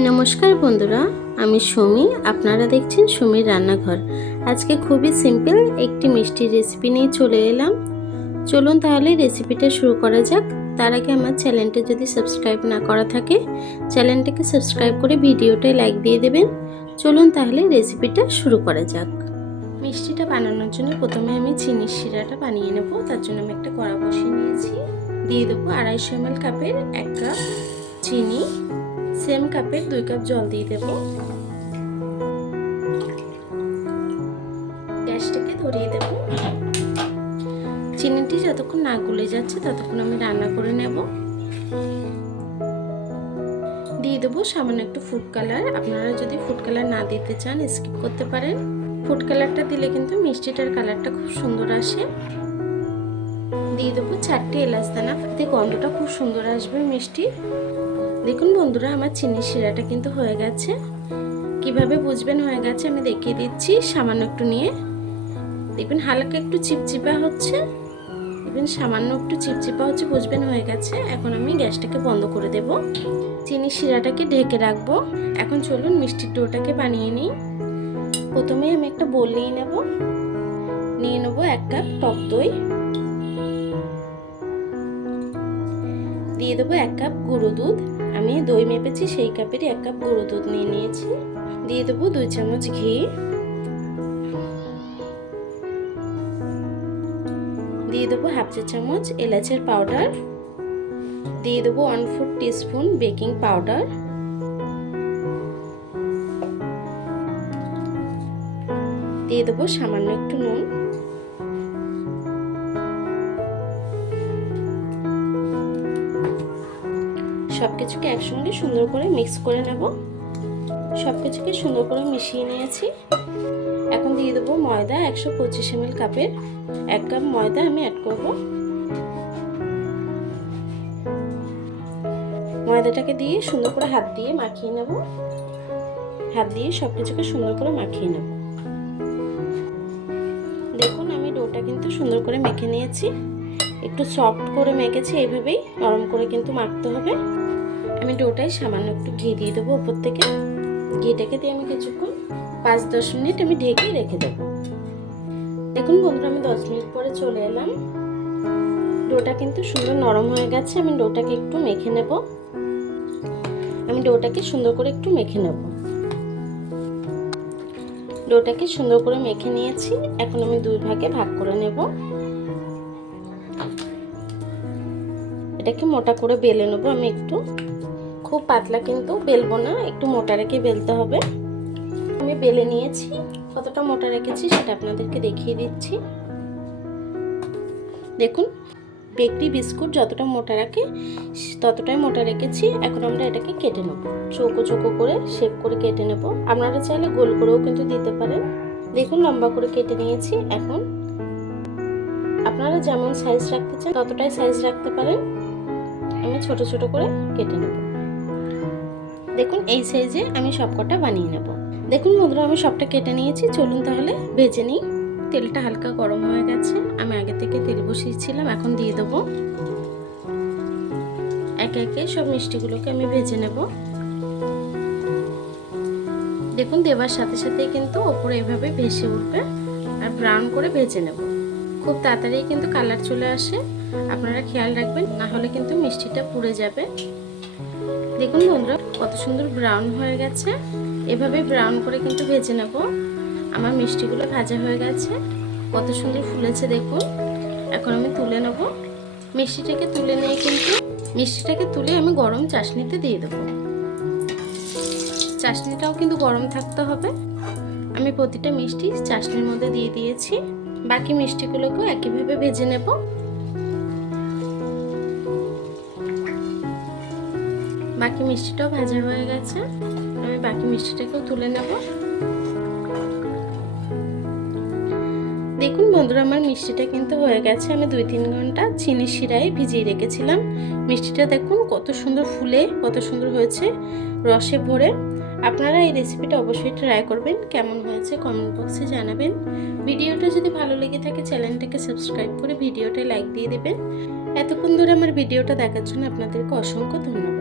নমস্কার বন্ধুরা, আমি সুমি। আপনারা দেখছেন সুমির রান্নাঘর। আজকে খুবই সিম্পল একটি মিষ্টি রেসিপি নিয়ে চলে এলাম। চলুন তাহলে রেসিপিটা শুরু করা যাক। তার আগে আমার চ্যানেলটা যদি সাবস্ক্রাইব না করা থাকে, চ্যানেলটাকে সাবস্ক্রাইব করে ভিডিওটায় লাইক দিয়ে দেবেন। চলুন তাহলে রেসিপিটা শুরু করা যাক। মিষ্টিটা বানানোর জন্য প্রথমে আমি চিনির শিরাটা বানিয়ে নেব। তার জন্য আমি একটা কড়া বসিয়ে নিয়েছি। দিয়ে দেবো 250 ml কাপের 1 কাপ চিনি। সেম কাপের 2 কাপ জল দিয়ে দেব। গ্যাসটাকে ধরিয়ে দেব। চিনিটি যতক্ষণ না গলে যাচ্ছে ততক্ষণ আমি রান্না করে নেব। দিয়ে দেবো সামান্য একটু ফুড কালার। আপনারা যদি ফুড কালার না দিতে চান স্কিপ করতে পারেন। ফুড কালারটা দিলে কিন্তু মিষ্টিটার কালারটা খুব সুন্দর আসে। দিয়ে দেবো 4টে এলাচ দানা, এতে গন্ধটা খুব সুন্দর আসবে মিষ্টি। দেখুন বন্ধুরা, আমার চিনির শিরাটা কিন্তু হয়ে গেছে। কিভাবে বুঝবেন হয়ে গেছে আমি দেখিয়ে দিচ্ছি। সামান্য একটু নিয়ে দেখবেন হালকা একটু চিপচিপা হচ্ছে, দেখবেন সামান্য একটু চিপচিপা হচ্ছে, বুঝবেন হয়ে গেছে। এখন আমি গ্যাসটাকে বন্ধ করে দেব। চিনির শিরাটাকে ঢেকে রাখবো। এখন চলুন মিষ্টির ডোটাকে বানিয়ে নিই। প্রথমে আমি একটা বোল নিয়ে নেব। 1 কাপ টক দই। দিয়ে দেবো 1 কাপ গুঁড়ো দুধ। আমি দই মেপেছি সেই কাপেরই 1 কাপ গুঁড়ো দুধ নিয়ে নিয়েছি। দিয়ে দেবো 2 চামচ ঘি। দিয়ে দেবো 1/2 চা চামচ এলাচের পাউডার। দিয়ে দেবো 1/4 টিস্পুন বেকিং পাউডার। দিয়ে দেবো সামান্য একটু নুন। সবকিছুকে একসঙ্গে সুন্দর করে মিক্স করে নেব। সবকিছুকে সুন্দর করে মিশিয়ে নিয়েছি। এখন দিয়ে দেবো ময়দা। 125 ml কাপের 1 কাপ ময়দা আমি অ্যাড করব। ময়দাটাকে দিয়ে সুন্দর করে হাত দিয়ে মাখিয়ে নেব। হাত দিয়ে সবকিছুকে সুন্দর করে মাখিয়ে নেব। দেখুন আমি ডোটা কিন্তু সুন্দর করে মেখে নিয়েছি। একটু সফট করে মেখেছি, এইভাবেই নরম করে কিন্তু মাখতে হবে। আমি ডোটায় সামান্য একটু ঘি দিয়ে দেবো উপর থেকে। ঘিটাকে দিয়ে আমি কিছুক্ষণ 5-10 মিনিট আমি ঢেকে রেখে দেব। দেখুন বন্ধুরা, আমি 10 মিনিট পরে চলে এলাম। ডোটা কিন্তু সুন্দর নরম হয়ে গেছে। আমি ডোটাকে একটু মেখে নেব। আমি ডোটাকে সুন্দর করে একটু মেখে নেব। ডোটাকে সুন্দর করে মেখে নিয়েছি। এখন আমি 2 ভাগে ভাগ করে নেব। এটাকে মোটা করে বেলে নেব। আমি একটু খুব পাতলা কিন্তু বেলবো না, একটু মোটা রেখে বেলতে হবে। আমি বেলে নিয়েছি। কতটা মোটা রেখেছি সেটা আপনাদেরকে দেখিয়ে দিচ্ছি। দেখুন, বেকরি বিস্কুট যতটা মোটা রাখে ততটাই মোটা রেখেছি। এখন আমরা এটাকে কেটে নেব। চৌকো চৌকো করে শেপ করে কেটে নেব। আপনারা চাইলে গোল করেও কিন্তু দিতে পারেন। দেখুন লম্বা করে কেটে নিয়েছি। এখন আপনারা যেমন সাইজ রাখতে চান ততটাই সাইজ রাখতে পারেন। আমি ছোট ছোট করে কেটে নেব। দেখুন এই সাইজে আমি সবকটা বানিয়ে নেব। দেখুন বন্ধুরা, আমি সবটা কেটে নিয়েছি। চলুন তাহলে ভেজে নিই। তেলটা হালকা গরম হয়ে গেছে। আমি আগে থেকে তেল বসিয়েছিলাম। এখন দিয়ে দেবো একে একে সব মিষ্টিগুলোকে আমি ভেজে নেব। দেখুন দেওয়ার সাথে সাথেই কিন্তু ওপরে এভাবে ভেসে উঠবে। আর ব্রাউন করে ভেজে নেব। খুব তাড়াতাড়ি কিন্তু কালার চলে আসে, আপনারা খেয়াল রাখবেন, না হলে কিন্তু মিষ্টিটা পুড়ে যাবে। দেখুন বন্ধুরা কত সুন্দর ব্রাউন হয়ে গেছে। এভাবে ব্রাউন করে কিন্তু ভেজে নেব। আমার মিষ্টিগুলো ভাজা হয়ে গেছে। কত সুন্দর ফুলেছে দেখুন। এখন আমি তুলে নেব। মিষ্টিটাকে তুলে আমি গরম চাশনিতে দিয়ে দেবো। চাশনিটাও কিন্তু গরম থাকতে হবে। আমি প্রতিটা মিষ্টি চাশনির মধ্যে দিয়ে দিয়েছি। বাকি মিষ্টিগুলোকেও একইভাবে ভেজে নেব। বাকি মিষ্টিটাও ভাজা হয়ে গেছে। আমি বাকি মিষ্টিটাকেও তুলে নেব। দেখুন বন্ধুরা, আমার মিষ্টিটা কিন্তু হয়ে গেছে। আমি 2-3 ঘন্টা চিনির শিরায় ভিজিয়ে রেখেছিলাম। মিষ্টিটা দেখুন কত সুন্দর ফুলে, কত সুন্দর হয়েছে রসে ভরে। আপনারা এই রেসিপিটা অবশ্যই ট্রাই করবেন। কেমন হয়েছে কমেন্ট বক্সে জানাবেন। ভিডিওটা যদি ভালো লেগে থাকে চ্যানেলটাকে সাবস্ক্রাইব করে ভিডিওটা লাইক দিয়ে দেবেন। এতক্ষণ ধরে আমার ভিডিওটা দেখার জন্য আপনাদেরকে অসংখ্য ধন্যবাদ।